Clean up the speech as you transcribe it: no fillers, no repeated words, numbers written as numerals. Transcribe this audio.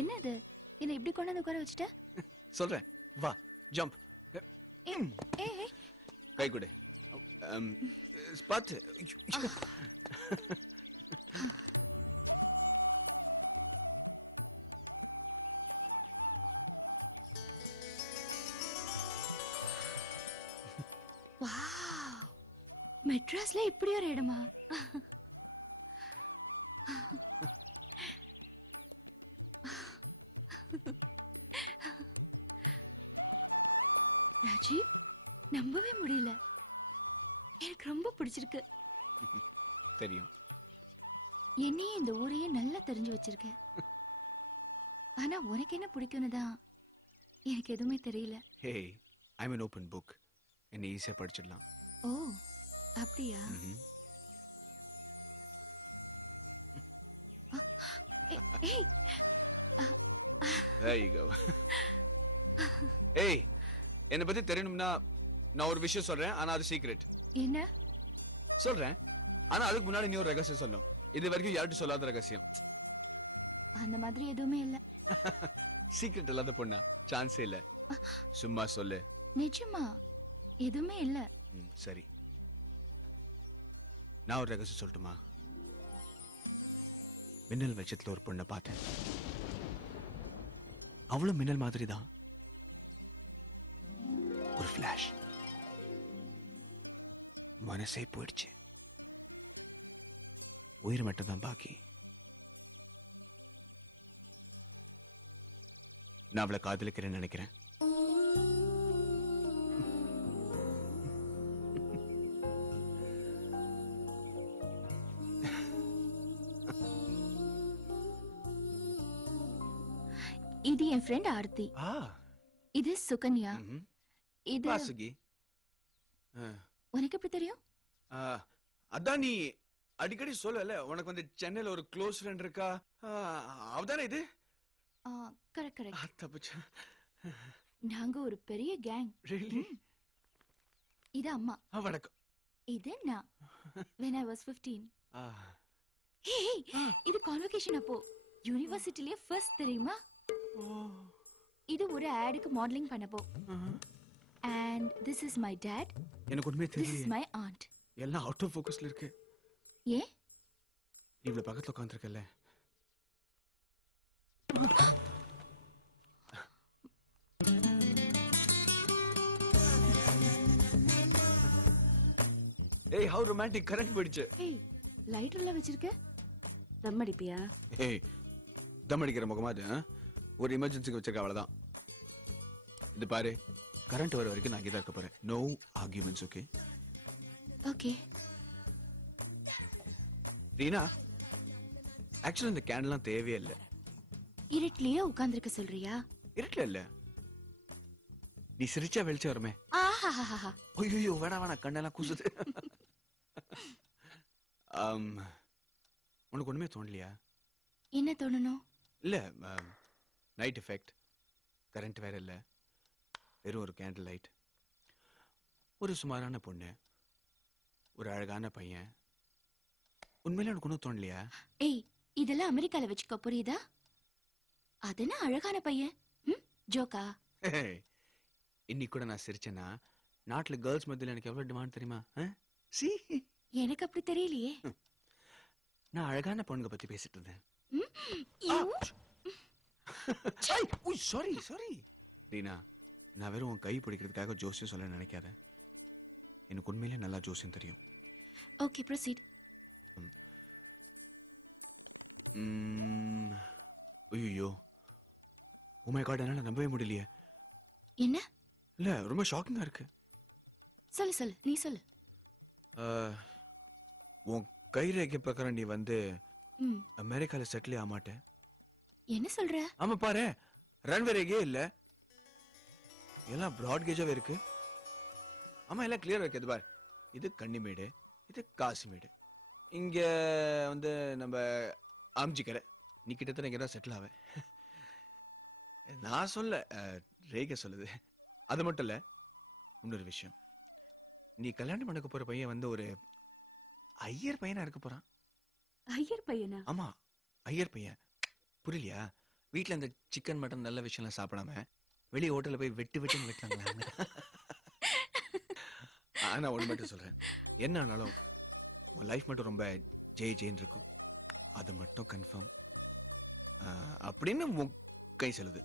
என்னது என்ன இப்படி கொண்டு வந்து உட்கார வச்சுட்ட? சொல்றேன் வா ஜம்ப். கை கொடு. பார்த்து. வாவ், மெட்ராஸ்ல இப்படி ஒரு இடமா? ராஜீவ், நம்பவே முடியல. எனக்கு ரொம்ப பிடிச்சிருக்கு. தெரியும். என்னையே இந்த ஊரையே நல்லா தெரிஞ்சு வச்சிருக்க. ஆனா உனக்கு என்ன பிடிக்கும்னு தான் எனக்கு எதுவுமே தெரியல. ஹே, ஐ அம் an open book. என்ன ஈஸியா படிச்சிடலாம். ஓ, அப்படியா? ஏய், there you go. ஏய், என்ன பத்தி தெரியணும்னா நான் ஒரு விஷயம் சொல்றேன், ஆனா அது சீக்ரெட். என்ன சொல்றேன், ஆனா அதுக்கு முன்னாடி நீ ஒரு ரகசியம் சொல்லணும். இது வரைக்கும் யார்கிட்ட சொல்லாத ரகசியம். அந்த மாதிரி எதுவுமே இல்ல. சீக்ரெட் இல்லாத பொண்ணா? சான்ஸே இல்ல. சும்மா சொல்லு. நிஜமா எதுவுமே இல்ல. சரி, நான் ஒரு ரகசியம் சொல்லட்டுமா? மின்னல் வெளிச்சத்துல ஒரு பொண்ணை பார்த்தேன். அவளும் மின்னல் மாதிரி தான். ஒரு ஃபிளாஷ், மனசே போயிடுச்சு. உயிர் மட்டும் தான் பாக்கி. நான் அவளை காதலிக்கிறேன்னு நினைக்கிறேன். இது என் ஃப்ரெண்ட் ஆர்த்தி. இது சுகன்யா. இது வாசுகி. உனக்கு எப்படி தெரியும்? அதான் நீ அடிக்கடி சொல்லல, உனக்கு வந்து சென்னையில ஒரு க்ளோஸ் ஃப்ரெண்ட் இருக்கா, அவதானே இது? Correct correct. தப்புச்சு. நாங்க ஒரு பெரிய கேங். Really? இது அம்மா. வணக்கம். இது நான் when I was 15. ஹே, இது கான்வகேஷன் அப்போ யுனிவர்சிட்டிலே ஃபர்ஸ்ட் தெரியுமா? இது ஒரு ஆடுக்கு மாடலிங் பண்ணப்போ. And this is my dad. எனக்கு ஒண்ணுமே தெரியல. This is my aunt. எல்லாம் அவுட் ஆஃப் ஃபோக்கஸ்ல இருக்கு. ஏ? இவ்வளவு பக்கத்துல உட்கார்ந்திருக்கல. ஏய், how romantic. கரண்ட் போயிடுச்சு. ஏய், லைட்டர்ல வச்சிருக்க? தம் அடிப்பியா? ஏய், தம் அடிக்கிற முகமா அது? ஒரு எமர்ஜென்சிக்கு வச்சிருக்க, அவ்வளவுதான். இது பாரு, கரண்ட் வர வரைக்கும் நான் இங்கே தான் இருக்க போறேன். No arguments. Okay? Okay. Reena, actually இந்த கேண்டல்லாம் தேவையே இல்லை. இருட்டிலேயே உட்கார்ந்திருக்க சொல்றியா? இருட்டல இல்ல, நீ சிரிச்சா வெளிச்சம் வருமே. ஆஹாஹாஹா. ஐயோ, வேணா கண்ணெல்லாம் கூசுது. உனக்கு ஒண்ணுமே தோணலையா? என்ன தோணணும்? இல்ல, நைட் எஃபெக்ட். கரண்ட் வேற இல்ல, வெறும் ஒரு கேண்டில் லைட், ஒரு சுமாரான பொண்ணு, ஒரு அழகான பையன். உண்மையில எனக்கு ஒன்றும் தோணலையா? ஏய், இதெல்லாம் அமெரிக்கால வச்சுக்கோ, புரியுதா? அதென்ன அழகான பையன்? ஜோக்கா? இன்னைக்கு கூட நான் சிரிச்சேன்னா நாட்டுல கேர்ள்ஸ் மத்தியில எனக்கு எவ்வளவு டிமாண்ட் தெரியுமா? எனக்கு அப்படி தெரியலையே. நான் அழகான பொண்ணுங்க பத்தி பேசிட்டு இருந்தேன். சாரி ரீனா, நான் வெறும் உன் கை பிடிக்கிறதுக்காக ஜோசியம் சொல்ல நினைக்காத. எனக்கு உண்மையிலே நல்லா ஜோசியம் தெரியும். Okay, proceed. ஐயோ, ஓ மை காட், என்னால நம்பவே முடியலையே. என்ன? இல்ல, ரொம்ப ஷாக்கிங்கா இருக்கு. சொல்லு, நீ சொல்லு. உன் கை ரேகை பிரகாரம் நீ வந்து அமெரிக்கால செட்டில் ஆக மாட்டேன். என்ன சொல்ற? ஆமா, பாரு, ரன்வே ரேகையே இல்ல, எல்லாம் பிராட் கேஜாவே இருக்கு. ஆமா, எல்லாம் கிளியரா இருக்கு. இது பாரு, இது கன்னிமேடு, இது காசிமேடு, இங்க வந்து நம்ம ஆம்ஜிக்கரை. நீ கிட்டத்தட்ட இங்க தான் செட்டில் ஆவ. நான் சொல்ல, ரேகை சொல்லுது. அது மட்டும் இல்ல, இன்னொரு விஷயம், நீ கல்யாணம் பண்ணக்க போற பையன் வந்து ஒரு ஐயர் பையனா இருக்க போறான். ஐயர் பையனா? ஆமா, ஐயர் பையன். புரியலையா? வீட்ல இந்த சிக்கன் மட்டன் நல்ல விஷயம்லாம் சாப்பிடாம வெளியே ஹோட்டல்ல போய் வெட்டுன்னு வெட்டாங்களா? ஆனா ஒண்ணு மட்டும் சொல்றேன், என்ன ஆனாலும் உன் லைஃப் மட்டும் ரொம்ப ஜெயின்னு இருக்கும். அது மட்டும் கன்ஃபார்ம் அப்படின்னு உன் கை சொல்லுது.